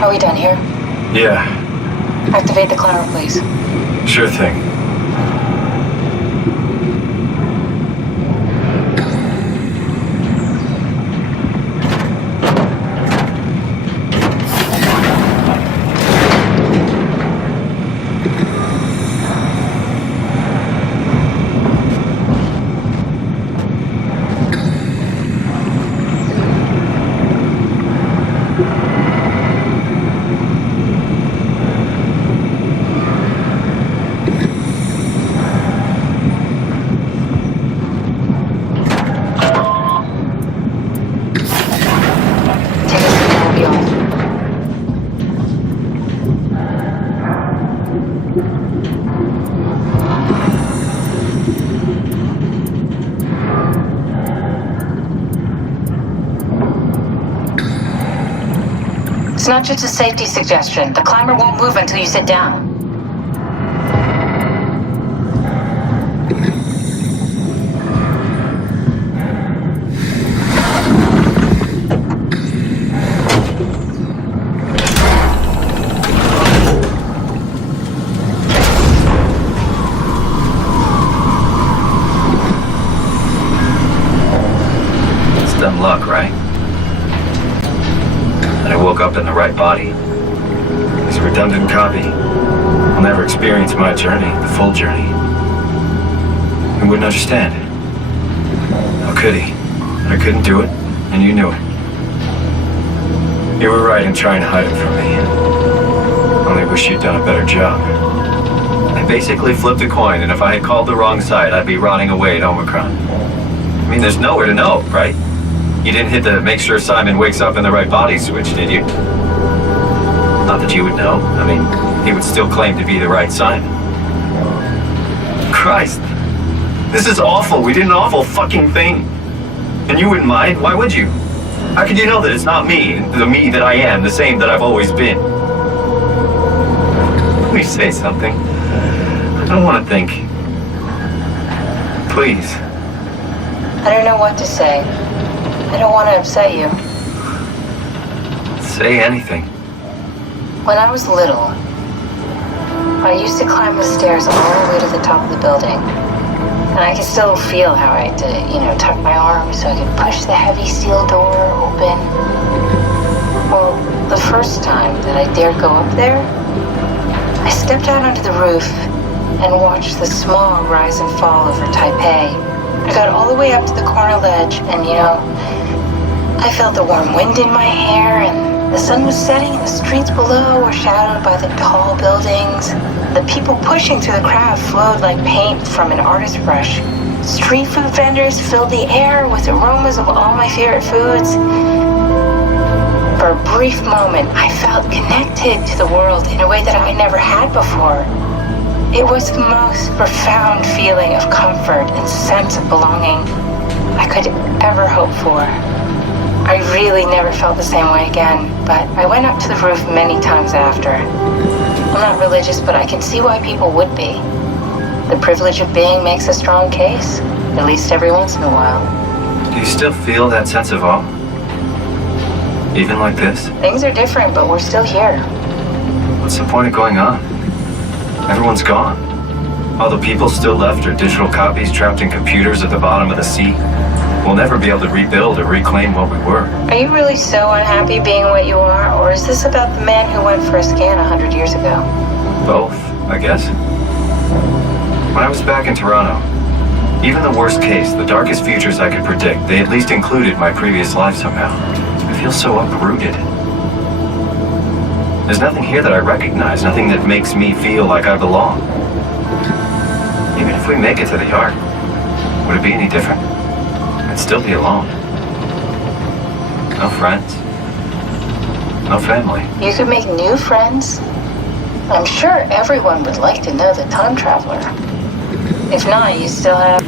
Are we done here? Yeah. Activate the climber, please. Sure thing. It's not just a safety suggestion. The climber won't move until you sit down. It's dumb luck, right? I woke up in the right body. He's a redundant copy. He'll never experience my journey, the full journey. He wouldn't understand. How could he? I couldn't do it, and you knew it. You were right in trying to hide it from me. Only wish you'd done a better job. I basically flipped a coin, and if I had called the wrong side, I'd be rotting away at Omicron. I mean, there's nowhere to know, right? You didn't hit the make sure Simon wakes up in the right body switch, did you? Not that you would know. I mean, he would still claim to be the right Simon. Christ. This is awful. We did an awful fucking thing. And you wouldn't mind? Why would you? How could you know that it's not me, the me that I am, the same that I've always been? Please say something. I don't want to think. Please. I don't know what to say. I don't want to upset you. Say anything. When I was little, I used to climb the stairs all the way to the top of the building. And I could still feel how I had to, tuck my arms so I could push the heavy steel door open. Well, the first time that I dared go up there, I stepped out onto the roof and watched the smog rise and fall over Taipei. I got all the way up to the corner ledge and, I felt the warm wind in my hair, and the sun was setting, and the streets below were shadowed by the tall buildings. The people pushing through the crowd flowed like paint from an artist's brush. Street food vendors filled the air with aromas of all my favorite foods. For a brief moment, I felt connected to the world in a way that I never had before. It was the most profound feeling of comfort and sense of belonging I could ever hope for. I really never felt the same way again, but I went up to the roof many times after. I'm not religious, but I can see why people would be. The privilege of being makes a strong case, at least every once in a while. Do you still feel that sense of awe? Even like this? Things are different, but we're still here. What's the point of going on? Everyone's gone. All the people still left are digital copies trapped in computers at the bottom of the sea. We'll never be able to rebuild or reclaim what we were. Are you really so unhappy being what you are, or is this about the man who went for a scan 100 years ago? Both, I guess. When I was back in Toronto, even the worst case, the darkest futures I could predict, they at least included my previous life somehow. I feel so uprooted. There's nothing here that I recognize, nothing that makes me feel like I belong. Even if we make it to the Ark, would it be any different? I'd still be alone. No friends. No family. You could make new friends. I'm sure everyone would like to know the time traveler. If not, you still have...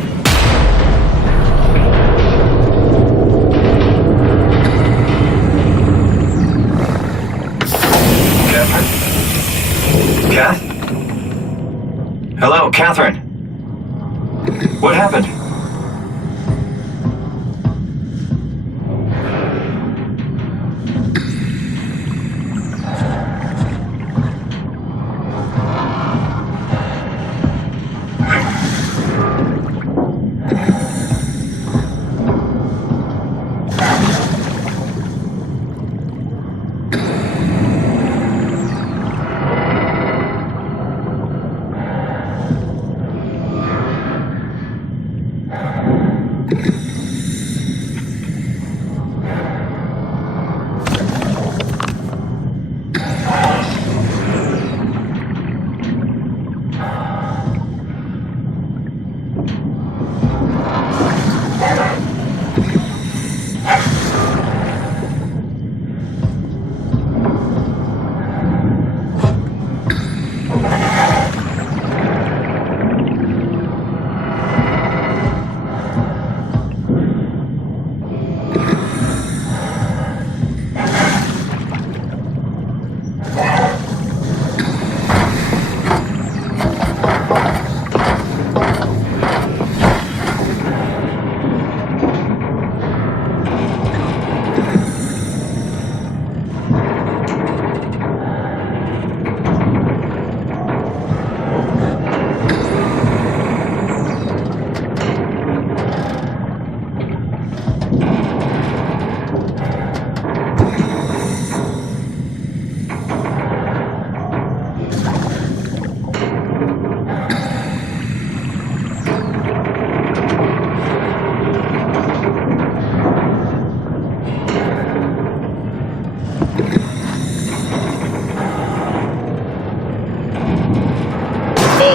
Catherine? Kath? Hello, Catherine. What happened?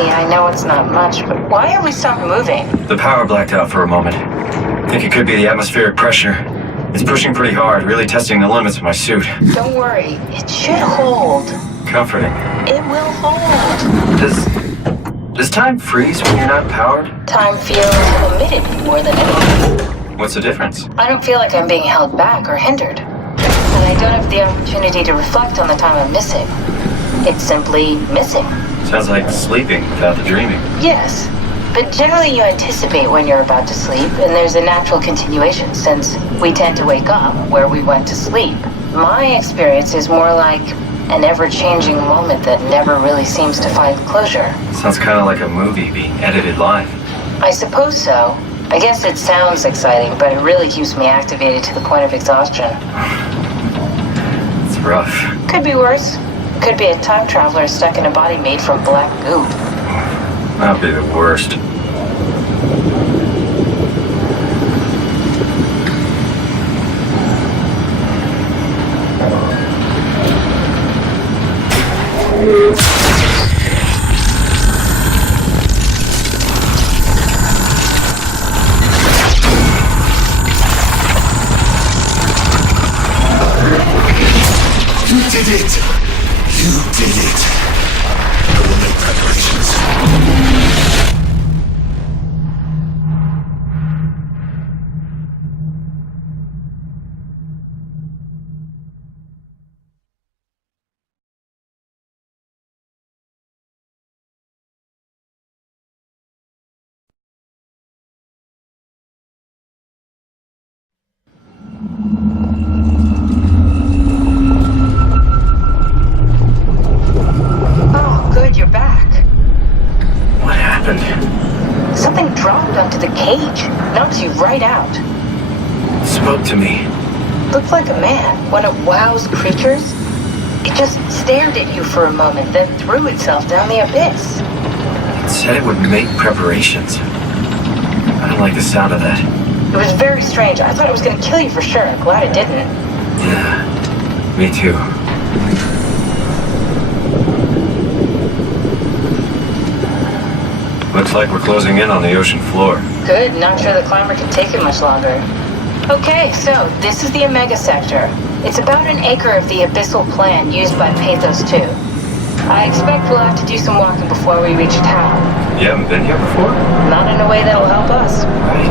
I know it's not much, but why have we stopped moving? The power blacked out for a moment. Think it could be the atmospheric pressure. It's pushing pretty hard, really testing the limits of my suit. Don't worry, it should hold. Comforting. It will hold. Does time freeze when you're not powered? Time feels omitted more than anything. What's the difference? I don't feel like I'm being held back or hindered. And I don't have the opportunity to reflect on the time I'm missing. It's simply missing. Sounds like sleeping without the dreaming. Yes, but generally you anticipate when you're about to sleep, and there's a natural continuation since we tend to wake up where we went to sleep. My experience is more like an ever-changing moment that never really seems to find closure. Sounds kind of like a movie being edited live. I suppose so. I guess it sounds exciting, but it really keeps me activated to the point of exhaustion. It's rough. Could be worse. Could be a time traveler stuck in a body made from black goop. That'd be the worst. You did it! You did it! I will make preparations. Oh, good, you're back. What happened? Something dropped onto the cage. Knocks you right out. It spoke to me. Looked like a man, one of WoW's creatures. It just stared at you for a moment, then threw itself down the abyss. It said it would make preparations. I don't like the sound of that. It was very strange. I thought it was going to kill you for sure. I'm glad it didn't. Yeah, me too. Looks like we're closing in on the ocean floor. Good, not sure the climber can take it much longer. Okay, so this is the Omega Sector. It's about an acre of the abyssal plan used by Pathos 2. I expect we'll have to do some walking before we reach town. You haven't been here before? Not in a way that'll help us.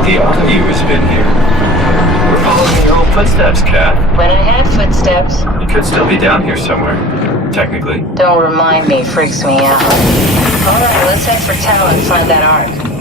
The other you has been here. We're following your old footsteps, Kat. When I had footsteps, You could still be down here somewhere, technically. don't remind me, freaks me out. Alright, let's head for town and find that arc.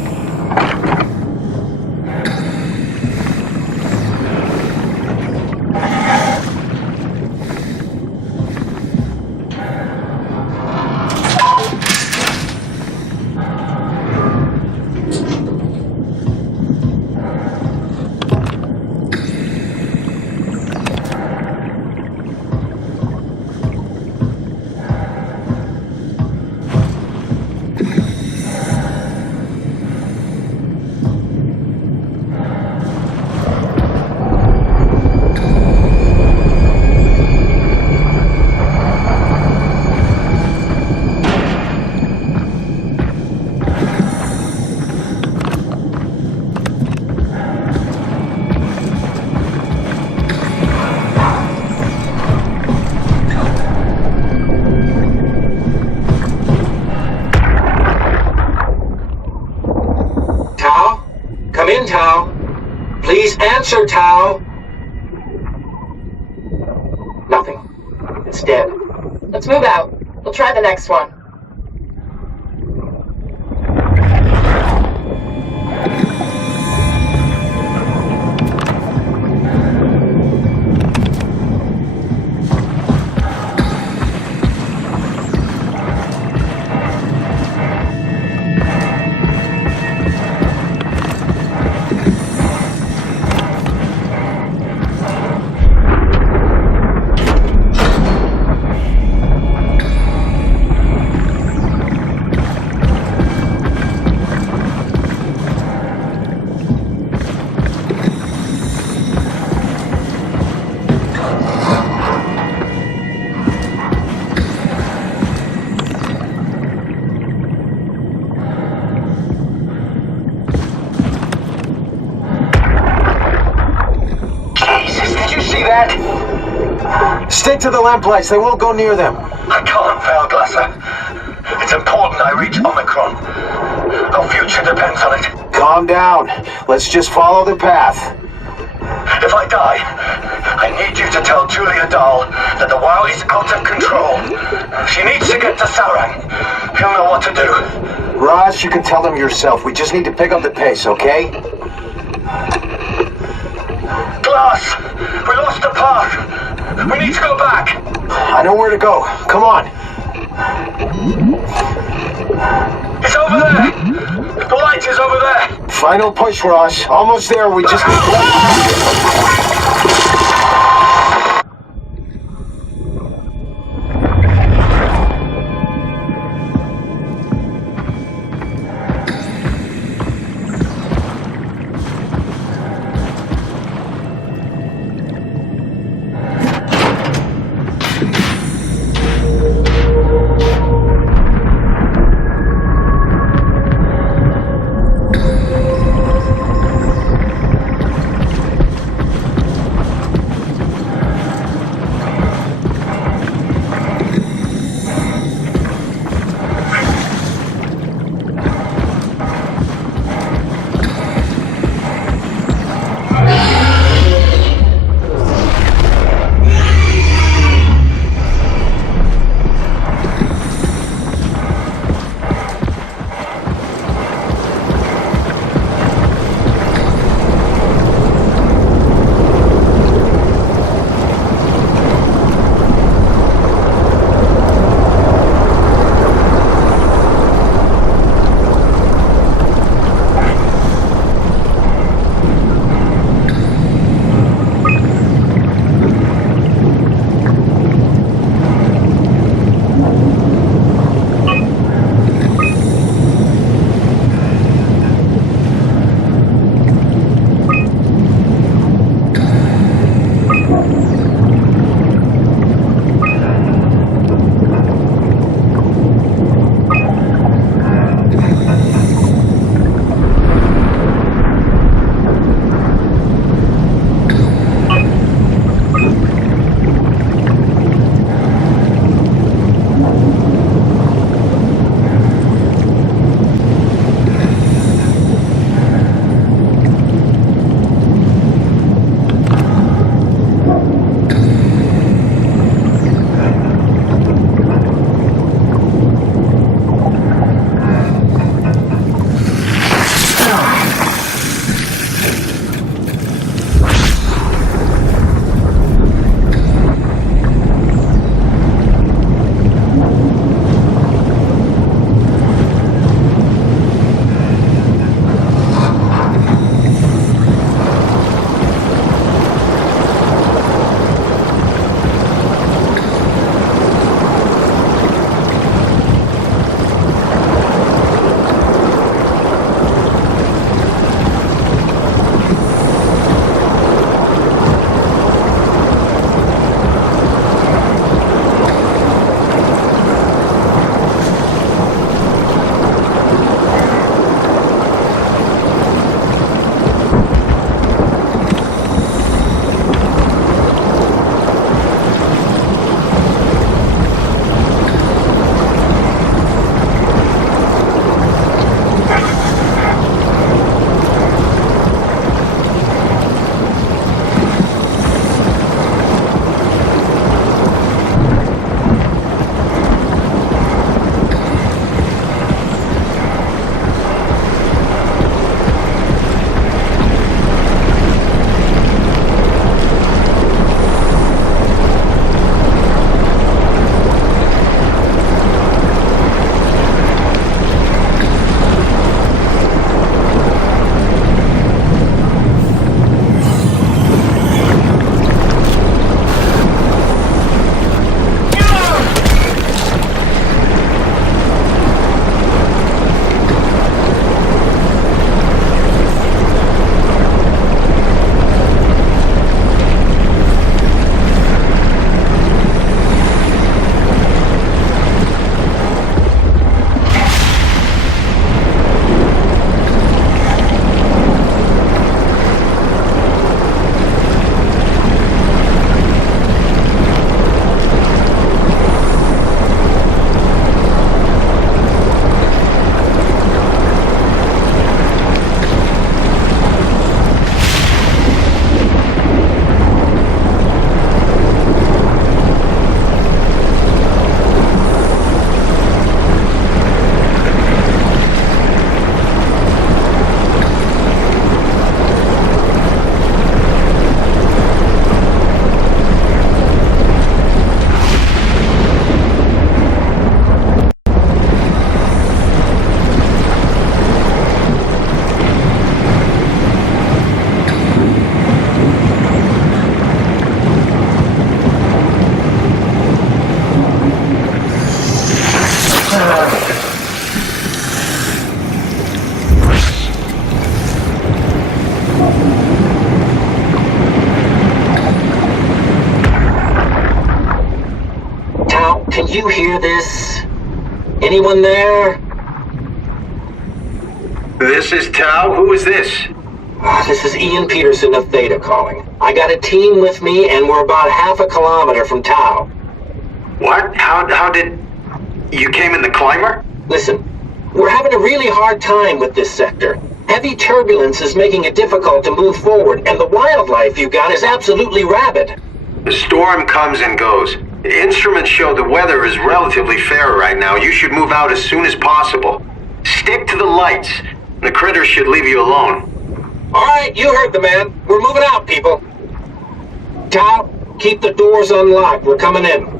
Tao? Come in, Tao. Please answer, Tao. Nothing. It's dead. Let's move out. We'll try the next one. Stick to the lamplights, they won't go near them. I can't, Veilglasser. It's important I reach Omicron. Our future depends on it. Calm down. Let's just follow the path. If I die, I need you to tell Julia Dahl that the WoW is out of control. She needs to get to Sarang. He'll know what to do. Raj, you can tell them yourself. We just need to pick up the pace, okay? Glass! We lost the path! We need to go back! I know where to go. Come on. It's over there! The light is over there! Final push, Raj. Almost there. We just... Can you hear this? Anyone there? This is Tau. Who is this? This is Ian Peterson of Theta calling. I got a team with me, and we're about half a kilometer from Tau. What? How did... You came in the climber? Listen, we're having a really hard time with this sector. Heavy turbulence is making it difficult to move forward, and the wildlife you got is absolutely rabid. The storm comes and goes. Instruments show the weather is relatively fair right now. You should move out as soon as possible. Stick to the lights. The critters should leave you alone. All right, you heard the man. We're moving out, people. Tau, keep the doors unlocked. We're coming in.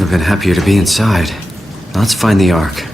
never been happier to be inside. Let's find the Ark.